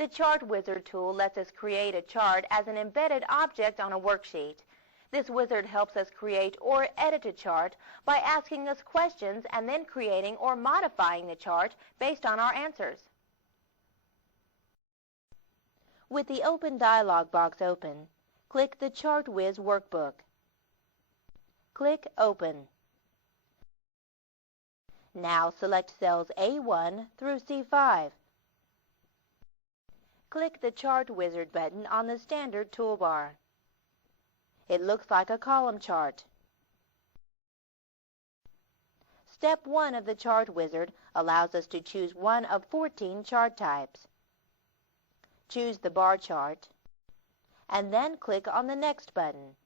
The Chart Wizard tool lets us create a chart as an embedded object on a worksheet. This wizard helps us create or edit a chart by asking us questions and then creating or modifying the chart based on our answers. With the Open dialog box open, click the Chart Wiz workbook. Click Open. Now select cells A1 through C5. Click the Chart Wizard button on the standard toolbar. It looks like a column chart. Step 1 of the Chart Wizard allows us to choose one of 14 chart types. Choose the bar chart, and then click on the Next button.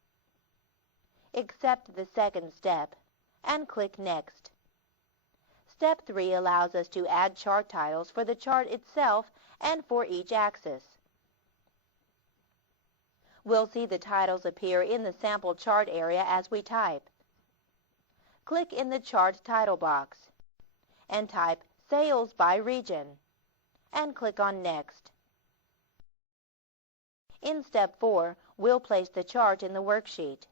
Accept the second step, and click Next. Step 3 allows us to add chart titles for the chart itself and for each axis. We'll see the titles appear in the sample chart area as we type. Click in the Chart title box and type Sales by Region and click on Next. In Step 4, we'll place the chart in the worksheet.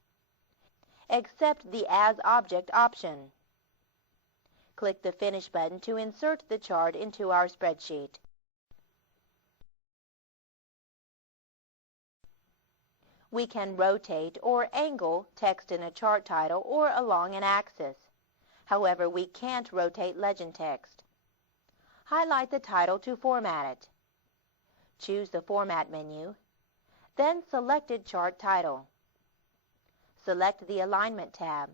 Accept the As Object option. Click the Finish button to insert the chart into our spreadsheet. We can rotate or angle text in a chart title or along an axis. However, we can't rotate legend text. Highlight the title to format it. Choose the Format menu, then Selected Chart Title. Select the Alignment tab.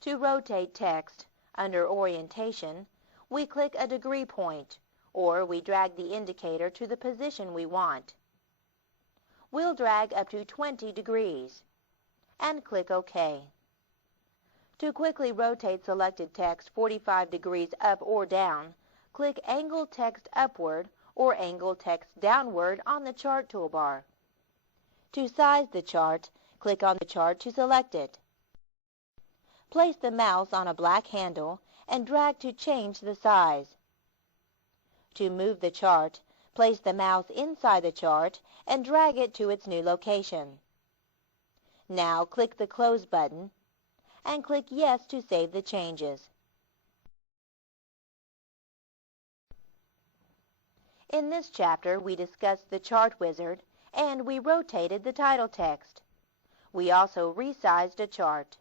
To rotate text, under Orientation, we click a degree point, or we drag the indicator to the position we want. We'll drag up to 20 degrees, and click OK. To quickly rotate selected text 45 degrees up or down, click Angle Text Upward or Angle Text Downward on the Chart toolbar. To size the chart, click on the chart to select it. Place the mouse on a black handle and drag to change the size. To move the chart, place the mouse inside the chart and drag it to its new location. Now click the Close button and click Yes to save the changes. In this chapter, we discussed the Chart Wizard and we rotated the title text. We also resized a chart.